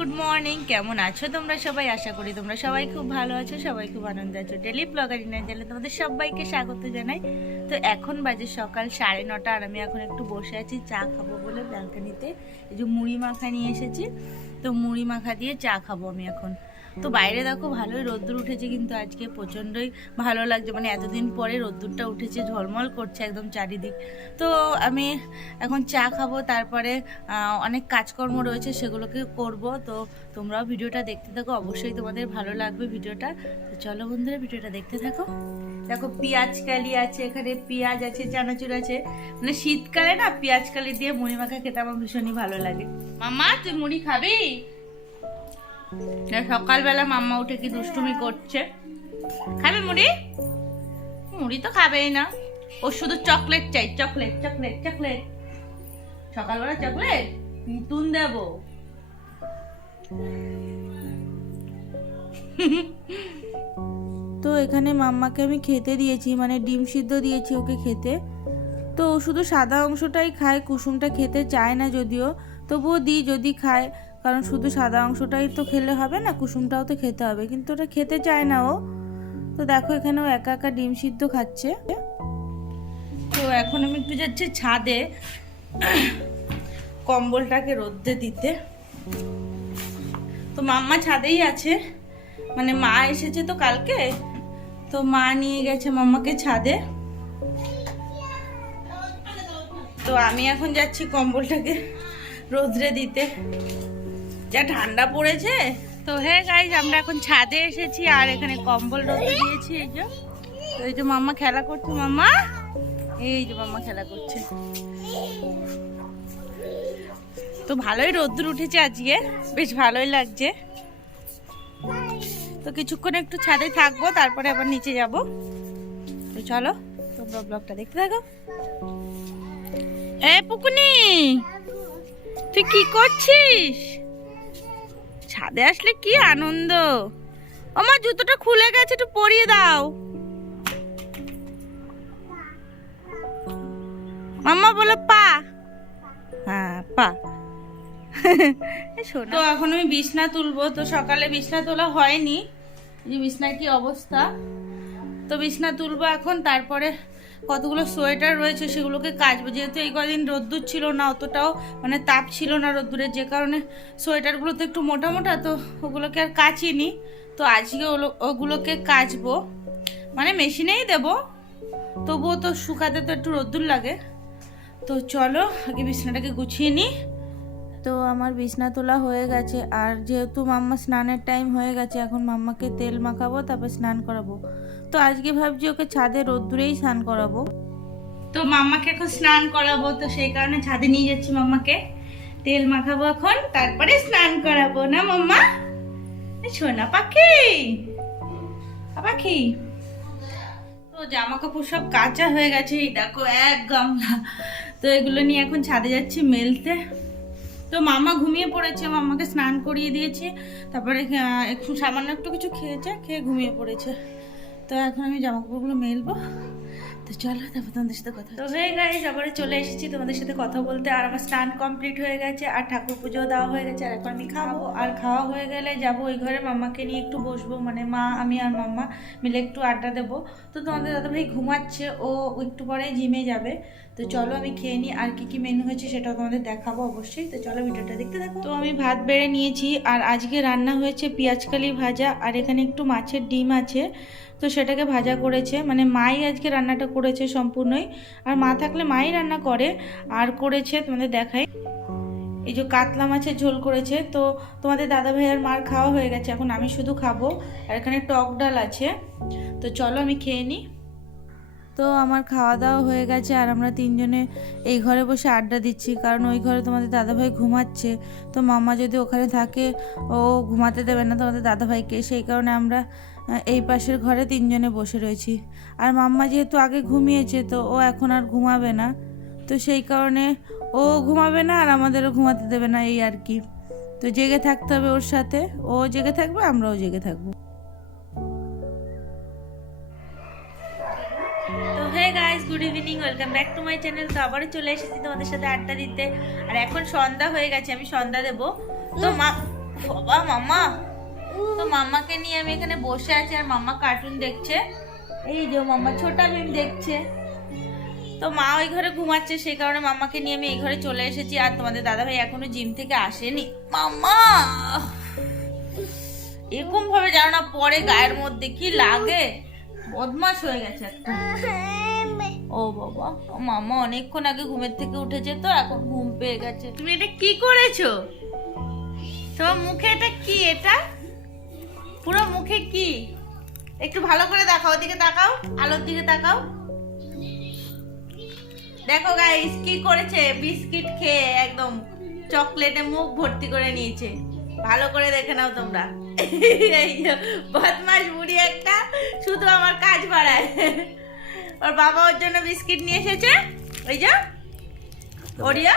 Good morning, কেমন আছো তোমরা সবাই? আশা করি তোমরা সবাই খুব ভালো আছো, সবাই খুব আনন্দে আছো। ডেলি ব্লগার ইনার চ্যানেলে তোমাদের সবাইকে স্বাগত জানাই। তো এখন বাজে সকাল 9:30 আর আমি এখন একটু বসে আছি চা খাবো বলে ব্যালকনিতে। এই যে মুড়ি মাখা নিয়ে এসেছি, তো মুড়ি মাখা দিয়ে চা খাবো আমি এখন। তো বাইরে দেখো ভালোই রোদ্দুর উঠেছে, কিন্তু আজকে প্রচণ্ডই ভালো লাগছে, মানে এতদিন পরে রোদ্দুরটা উঠেছে, ঝলমল করছে একদম চারিদিক। তো আমি এখন চা খাবো, তারপরে অনেক কাজকর্ম রয়েছে সেগুলোকে করব। তো তোমরাও ভিডিওটা দেখতে থাকো, অবশ্যই তোমাদের ভালো লাগবে ভিডিওটা। তো চলো বন্ধুরা, ভিডিওটা দেখতে থাকো। দেখো পেঁয়াজ কালি আছে, এখানে পেঁয়াজ আছে, চানাচুর আছে। মানে শীতকালে না পেঁয়াজ কালি দিয়ে মুড়ি মাখা খেতে আমার ভীষণই ভালো লাগে। মামা তুই মুড়ি খাবি? সকালবেলা মাম্মা উঠে কি দুষ্টুমি করছে। খাবে মুড়ি? মুড়ি তো খাবেই না, ও শুধু চকলেট চাই, চকলেট চকলেট চকলেট। সকালবেলা চকলেট নতুন দেব। তো এখানে মাম্মাকে আমি খেতে দিয়েছি, মানে ডিম সিদ্ধ দিয়েছি ওকে খেতে। তো ও শুধু সাদা অংশটাই খায়, কুসুমটা খেতে চায় না যদিও, তবুও দিই যদি খায়, কারণ শুধু সাদা অংশটাই তো খেলে হবে না, কুসুমটাও তো খেতে হবে, কিন্তু ওটা খেতে চায় না ও। তো দেখো এখানে ও একা একা ডিম সিদ্ধ খাচ্ছে। তো এখন আমি একটু যাচ্ছি ছাদে কম্বলটাকে রোদে দিতে। তো মাম্মা ছাদেই আছে, মানে মা এসেছে তো কালকে, তো মা নিয়ে গেছে মাম্মাকে ছাদে। তো আমি এখন যাচ্ছি কম্বলটাকে রোদ্রে দিতে, যা ঠান্ডা পড়েছে। তো হ্যাঁ গাইজ, আমরা এখন ছাদে এসেছি আর এখানে কম্বল রোদে দিয়েছি। এই যে, তো এই যে মাম্মা খেলা করছে, মাম্মা এই যে মাম্মা খেলা করছে। তো ভালোই রোদ্দুর উঠেছে আজকে, বেশ ভালোই লাগছে। তো কিছুক্ষণ একটু ছাদে থাকবো, তারপরে আবার নিচে যাব। তো চলো তোমরা ব্লগটা দেখতে থাকো। এ পুকুনি, তুই কি করছিস? ছাদে আসলে কি আনন্দ। আমার জুতোটা খুলে গেছে, একটু পরিয়ে দাও। মাম্মা বলো পা। হ্যাঁ পা। তো এখন আমি বিছনা তুলবো। তো সকালে বিছনা তোলা হয়নি, যে বিছনার কি অবস্থা। তো বিছনা তুলবো এখন, তারপরে কতগুলো সোয়েটার রয়েছে সেগুলোকে কাচবো। যেহেতু এই কদিন রোদ্দুর ছিল না, অতটাও মানে তাপ ছিল না রোদ্দুরের, যে কারণে সোয়েটারগুলো তো একটু মোটা মোটা, তো ওগুলোকে আর কাচিনি। তো আজকে ওগুলোকে কাচবো, মানে মেশিনেই দেবো, তবুও তো শুকাতে তো একটু রোদ্দুর লাগে। তো চলো আগে বিছনাটাকে গুছিয়ে নিই। তো আমার বিছনা তোলা হয়ে গেছে, আর যেহেতু মাম্মা স্নানের টাইম হয়ে গেছে, এখন মাম্মাকে তেল মাখাবো, তারপর স্নান করাবো। তো আজকে ভাবছি ওকে ছাদে রোদ্দুরেই স্নান করাবো। তো মাম্মাকে এখন স্নান করাবো, তো সেই কারণে ছাদে নিয়ে যাচ্ছি মাম্মাকে। তেল মাখাবো এখন, তারপরে স্নান করাবো, না মাম্মা? সোনা পাখি, পাখি। তো জামা কাপড় সব কাঁচা হয়ে গেছে, এই দেখো এক গামলা। তো এগুলো নিয়ে এখন ছাদে যাচ্ছি মেলতে। তো মামা ঘুমিয়ে পড়েছে, মাম্মাকে স্নান করিয়ে দিয়েছি, তারপরে একটু সামান্য একটু কিছু খেয়েছে, খেয়ে ঘুমিয়ে পড়েছে। তো এখন আমি জামা কাপড়গুলো মেলবো। তো চলো তারপর তোমাদের সাথে কথা। তো হয়ে গাইস, আবারও চলে এসেছি তোমাদের সাথে কথা বলতে। আর আমার স্নান কমপ্লিট হয়ে গেছে, আর ঠাকুর পুজো দেওয়া হয়ে গেছে, আর এখন আমি খাবো। আর খাওয়া হয়ে গেলে যাবো ওই ঘরে, মাম্মাকে নিয়ে একটু বসবো, মানে মা আমি আর মাম্মা মিলে একটু আড্ডা দেবো। তো তোমাদের দাদাভাই ঘুমাচ্ছে, ও একটু পরে জিমে যাবে। তো চলো আমি খেয়ে নিই, আর কি কি মেনু হয়েছে সেটাও তোমাদের দেখাবো অবশ্যই। তো চলো ভিডিওটা দেখতে থাকো। তো আমি ভাত বেড়ে নিয়েছি, আর আজকে রান্না হয়েছে পেঁয়াজকালি ভাজা, আর এখানে একটু মাছের ডিম আছে, তো সেটাকে ভাজা করেছে। মানে মাই আজকে রান্নাটা করেছে সম্পূর্ণই, আর মা থাকলে মাই রান্না করে। আর করেছে তোমাদের দেখাই, এই যে কাতলা মাছের ঝোল করেছে। তো তোমাদের দাদাভাই আর মার খাওয়া হয়ে গেছে, এখন আমি শুধু খাবো। আর এখানে টক ডাল আছে। তো চলো আমি খেয়ে নিই। তো আমার খাওয়া দাওয়া হয়ে গেছে, আর আমরা তিনজনে এই ঘরে বসে আড্ডা দিচ্ছি, কারণ ওই ঘরে তোমাদের দাদাভাই ঘুমাচ্ছে। তো মাম্মা যদি ওখানে থাকে ও ঘুমাতে দেবে না তোমাদের দাদাভাইকে, সেই কারণে আমরা এই পাশের ঘরে তিনজনে বসে রয়েছি। আর মাম্মা যেহেতু আগে ঘুমিয়েছে, তো ও এখন আর ঘুমাবে না, তো সেই কারণে ও ঘুমাবে না আর আমাদেরও ঘুমাতে দেবে না, এই আর কি। তো জেগে থাকতে হবে ওর সাথে, ও জেগে থাকবে আমরাও জেগে থাকবো। তো hey guys, good evening, welcome back to my channel. তো আবারও চলে এসেছি তোমাদের সাথে আড্ডা দিতে। আর এখন সন্ধ্যা হয়ে গেছে, আমি সন্ধ্যা দেবো। তো বাবা মাম্মা, তো মাম্মাকে নিয়ে আমি এখানে বসে আছি আর মাম্মা কার্টুন দেখছে। এই যে মাম্মা ছোটা ভীম দেখছে। তো মা ওই ঘরে ঘুমাচ্ছে, সেই কারণে মাম্মাকে নিয়ে আমি এই ঘরে চলে এসেছি। আর তোমাদের দাদাভাই এখনো জিম থেকে আসেনি। মাম্মা এরকম ভাবে জানো না পরে গায়ের মধ্যে কি লাগে, বদমাশ হয়ে গেছে একটা। ও বাবা, মাম্মা অনেকক্ষণ আগে ঘুমের থেকে উঠেছে, তো এখন ঘুম পেয়ে গেছে। তুমি এটা কি করেছো? তোমার মুখে এটা কি? এটা পুরো মুখে কি? একটু ভালো করে দেখাও, ওদিকে তাকাও, আলোর দিকে তাকাও। দেখো গাইস কি করেছে, বিস্কিট খেয়ে একদম চকলেটে মুখ ভর্তি করে নিয়েছে। ভালো করে দেখে নাও তোমরা। এই বদমাশ বুড়ি একটা, শুধু আমার কাজ বাড়ায়। ওর বাবা ওর জন্য বিস্কিট নিয়ে এসেছে, ওই যে ওরিয়া।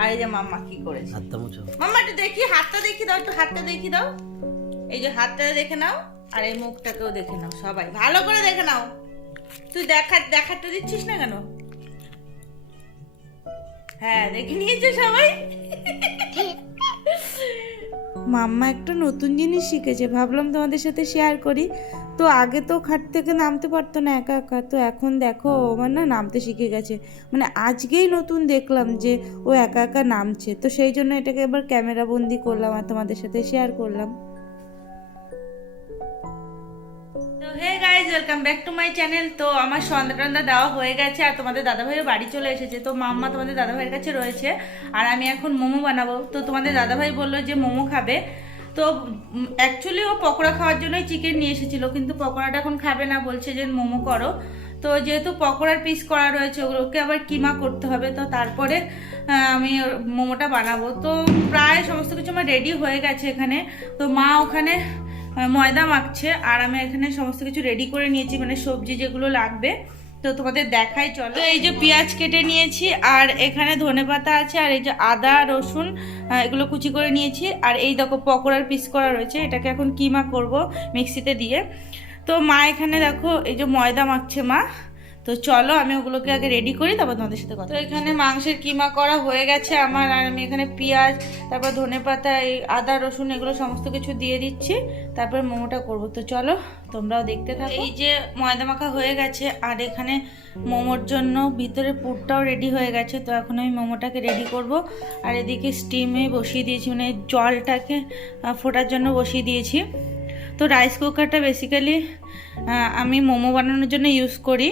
আর এই যে মাম্মা কি করেছে, মাম্মা একটু দেখি, হাতটা দেখি দাও, একটু হাতটা দেখি দাও। এই যে হাতটা দেখে নাও, আর এই মুখটাকেও দেখে নাও, সবাই ভালো করে দেখে নাও। তুই দেখাতে দিচ্ছিস না কেন? হ্যাঁ দেখে নিয়েছে সবাই। মাম্মা একটা নতুন জিনিস শিখেছে, ভাবলাম তোমাদের সাথে শেয়ার করি। তো আগে তো খাট থেকে নামতে পারতো না একা একা, তো এখন দেখো আমার না নামতে শিখে গেছে। মানে আজকেই নতুন দেখলাম যে ও একা একা নামছে, তো সেই জন্য এটাকে এবার ক্যামেরা বন্দি করলাম আর তোমাদের সাথে শেয়ার করলাম। তো hey guys, welcome back to my channel. তো আমার সন্ধ্যা টন্ধা দেওয়া হয়ে গেছে আর তোমাদের দাদাভাইয়ের বাড়ি চলে এসেছে। তো মাম্মা তোমাদের দাদাভাইয়ের কাছে রয়েছে আর আমি এখন মোমো বানাবো। তো তোমাদের দাদাভাই বললো যে মোমো খাবে। তো অ্যাকচুয়ালি ও পকোড়া খাওয়ার জন্যই চিকেন নিয়ে এসেছিলো, কিন্তু পকোড়াটা এখন খাবে না, বলছে যে মোমো করো। তো যেহেতু পকোড়ার পিস করা রয়েছে, ওগুলোকে আবার কিমা করতে হবে, তো তারপরে আমি মোমোটা বানাবো। তো প্রায় সমস্ত কিছু আমার রেডি হয়ে গেছে এখানে। তো মা ওখানে ময়দা মাখছে আর আমি এখানে সমস্ত কিছু রেডি করে নিয়েছি, মানে সবজি যেগুলো লাগবে। তো তোমাদের দেখাই চলো। তো এই যে পেঁয়াজ কেটে নিয়েছি, আর এখানে ধনেপাতা আছে, আর এই যে আদা রসুন এগুলো কুচি করে নিয়েছি। আর এই দেখো পকোড়ার পিস করা রয়েছে, এটাকে এখন কিমা করব মিক্সিতে দিয়ে। তো মা এখানে দেখো এই যে ময়দা মাখছে মা। তো চলো আমি ওগুলোকে আগে রেডি করি, তারপর তোমাদের সাথে কথা। তো এখানে মাংসের কিমা করা হয়ে গেছে আমার, আর আমি এখানে পেঁয়াজ, তারপর ধনেপাতা, এই আদা রসুন এগুলো সমস্ত কিছু দিয়ে দিচ্ছি, তারপর মোমোটা করব। তো চলো তোমরাও দেখতে থাকো। এই যে ময়দা মাখা হয়ে গেছে, আর এখানে মোমোর জন্য ভিতরে পুরটাও রেডি হয়ে গেছে। তো এখন আমি মোমোটাকে রেডি করব। আর এদিকে স্টিমে বসিয়ে দিয়েছি, মানে জলটাকে ফোটার জন্য বসিয়ে দিয়েছি। তো রাইস কুকারটা বেসিক্যালি আমি মোমো বানানোর জন্য ইউজ করি।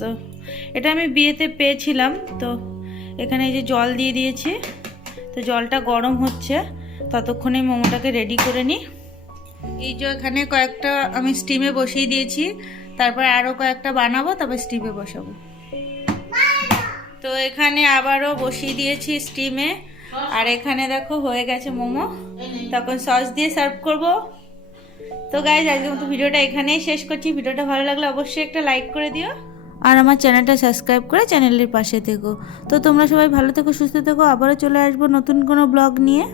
তো এটা আমি বিয়েতে পেয়েছিলাম। তো এখানে এই যে জল দিয়ে দিয়েছি, তো জলটা গরম হচ্ছে, ততক্ষণে মোমোটাকে রেডি করে নিই। এই যে এখানে কয়েকটা আমি স্টিমে বসিয়ে দিয়েছি, তারপর আরও কয়েকটা বানাবো, তারপর স্টিমে বসাবো। তো এখানে আবারও বসিয়ে দিয়েছি স্টিমে, আর এখানে দেখো হয়ে গেছে মোমো, তখন সস দিয়ে সার্ভ করব। তো গাইজ আজকের মতো ভিডিওটা এখানেই শেষ করছি। ভিডিওটা ভালো লাগলে অবশ্যই একটা লাইক করে দিও, আর আমার চ্যানেলটা সাবস্ক্রাইব করে চ্যানেলের পাশে থেকো। তো তোমরা সবাই ভালো থেকো, সুস্থ থেকো, আবারও চলে আসবো নতুন কোনো ব্লগ নিয়ে।